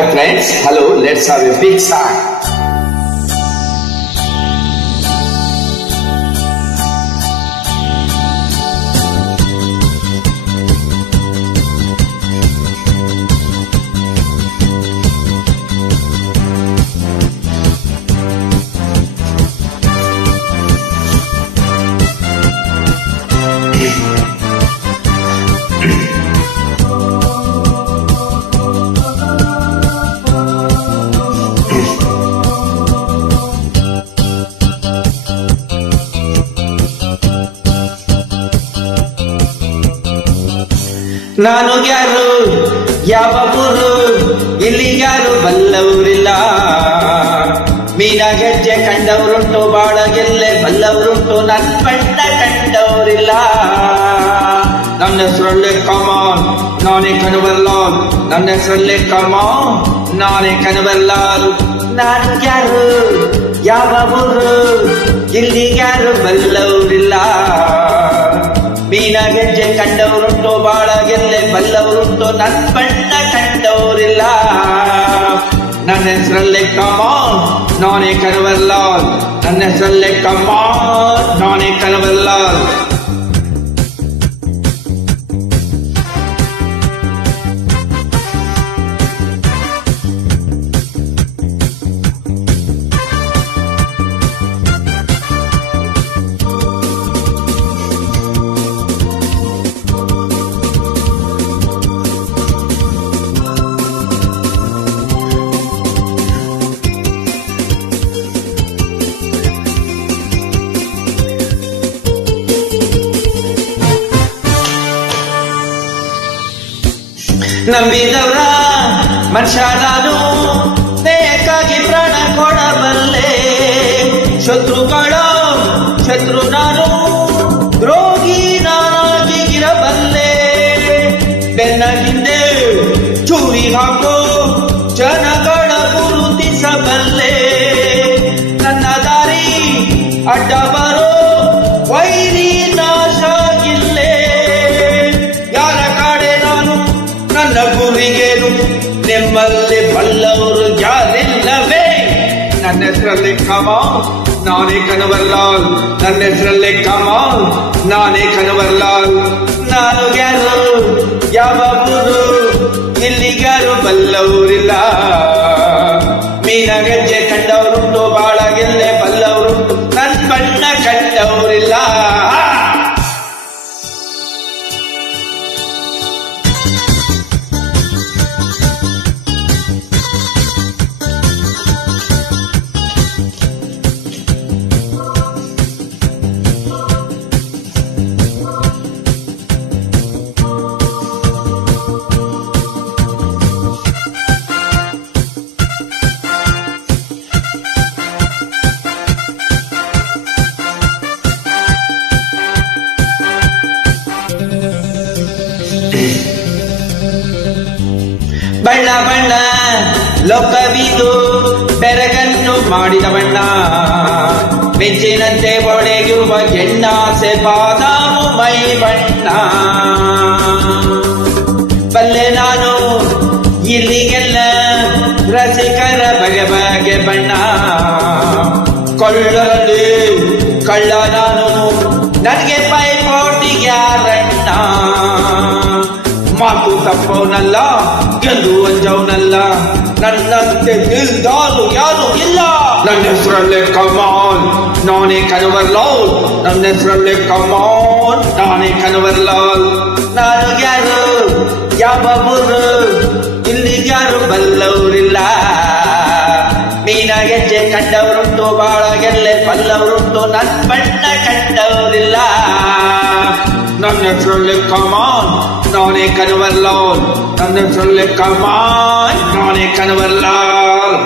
Hi friends, hello, let's have a big sigh. ನಾನು ಯಾರು ಯಾವ ಊರು ಇಲ್ಲಿ ಯಾರು ಬಲ್ಲವರಿಲ್ಲ ಮೀನ ಗೆಜ್ಜೆ ಕಂಡವರುಂಟು ಬಾಳ ಗೆಲ್ಲೆ ಬಲ್ಲವರುಂಟು ನನ್ನ ಬಣ್ಣ ಕಂಡವರಿಲ್ಲ ನನ್ನ ಹೆಸರಲ್ಲೇ ಕಮಾನ್ ನಾನೇ ಕನವರ್ಲಾಲ್ ನನ್ನ ಹೆಸರಲ್ಲೇ ಕಮಾನ್ ನಾನೇ ಕನವರ್ಲಾಲ್ ನಾನು ಯಾರು ಯಾವ ಊರು ಇಲ್ಲಿ ಯಾರು ಬಲ್ಲವರಿಲ್ಲ ಮೀನ ಗೆಜ್ಜೆ ಕಂಡವರುಂಟು ಬಾಳ ಗೆಲ್ಲೆ ಬಲ್ಲವರುಂಟು ನನ್ನ ಬಣ್ಣ ಕಂಡವರಿಲ್ಲ ನನ್ನ ಹೆಸರಲ್ಲೇ ಕಮಾನ್ ನಾನೇ ಕನವರ್ಲಾಲ್ ನನ್ನ ಹೆಸರಲ್ಲೇ ಕಮಾನ್ ನಾನೇ ಕನವರ್ಲಾಲ್ ನಂಬಿದವರ ಮನುಷ್ಯ ನಾನು ಬೇಕಾಗಿ ಪ್ರಾಣ ಕೊಡಬಲ್ಲೆ ಶತ್ರು ನಾನು ರೋಗಿ ನಾನಾಗಿ ಇರಬಲ್ಲೆ ಬೆನ್ನ ಹಿಂದೆ ಚೂರಿ ಹಾಕೋ ಜನಗಳ ಗುರುತಿಸಬಲ್ಲೆ ನನ್ನ ದಾರಿ ಅಡ್ಡ ಬರೋ ವೈರಿ ನಾಶಾಗಿಲ್ಲೆ ಯಾರ ಕಾಡೆ ನಾನು ನನ್ನ ಗುರಿಗೇನು ನಿಮ್ಮಲ್ಲಿ ಬಲ್ಲವರು ಯಾರಿಲ್ಲವೇ ನನ್ನ ಹೆಸರಲ್ಲಿ ಕಮಾನ್ ನಾನೇ ಕನವರ್ಲಾಲ್ ನನ್ನ ಹೆಸರಲ್ಲಿ ಕಮಾನ್ ನಾನೇ ಕನವರ್ಲಾಲ್ ನಾನು ಯಾರು ಯಾವ ಊರು ಇಲ್ಲಿಗ್ಯಾರು ಬಲ್ಲವರಿಲ್ಲ ಮೀನ ಗೆಜ್ಜೆ ಕಂಡವರುಂಟು ಬಾಳ ಗೆಲ್ಲೆ ಬಲ್ಲವರುಂಟು ನನ್ನ ಬಣ್ಣ ಕಂಡವರಿಲ್ಲ ಬಣ್ಣ ಬಣ್ಣ ಲೋಕವಿದು ಬೆರಗನ್ನು ಮಾಡಿದ ಬಣ್ಣ ಬೆಂಚಿನಂತೆ ಒಡೆಯುವ ಎಣ್ಣಾಸೆ ಬಾದಾಮು ಮೈ ಬಣ್ಣ ಬಲ್ಲೆ ನಾನು ಇಲ್ಲಿಗೆಲ್ಲ ರಸಿಕರ ಬಗೆ ಬಗೆ ಬಣ್ಣ ಕೊಳ್ಳರಲ್ಲಿ ಕಳ್ಳ ನಾನು ನನಗೆ ಪೈಪೋಟಿ ಯಾರಣ್ಣ ಮಾತು ತಪ್ಪವನಲ್ಲ ಗೆಲ್ಲು ಅಂಜವನಲ್ಲ ನನ್ನಂತೆ ನಿಲ್ದಾರು ಯಾರು ಇಲ್ಲ ನನ್ನ ಹೆಸರಲ್ಲೇ ಕಮಾನ್ ನಾನೇ ಕನವರ್ಲಾಲ್ ನನ್ನ ಹೆಸರಲ್ಲೇ ಕಮಾನ್ ನಾನೇ ಕನವರ್ಲಾಲ್ ನಾನು ಯಾರು ಯಾವ ಊರು ಇಲ್ಲಿ ಯಾರು ಬಲ್ಲವರಿಲ್ಲ ಮೀನ ಗೆಜ್ಜೆ ಕಂಡವರುಂಟು ಬಾಳ ಗೆಲ್ಲೆ ಬಲ್ಲವರುಂಟು ನನ್ನ ಬಣ್ಣ ಕಂಡವರಿಲ್ಲ ನನ್ನ ಹೆಸರಲ್ಲೇ ಕಮಾನ್ ನಾನೇ ಕನವರ್ಲಾಲ್ ನನ್ನ ಹೆಸರಲ್ಲೇ ಕಮಾನ್ ನಾನೇ ಕನವರ್ಲಾಲ್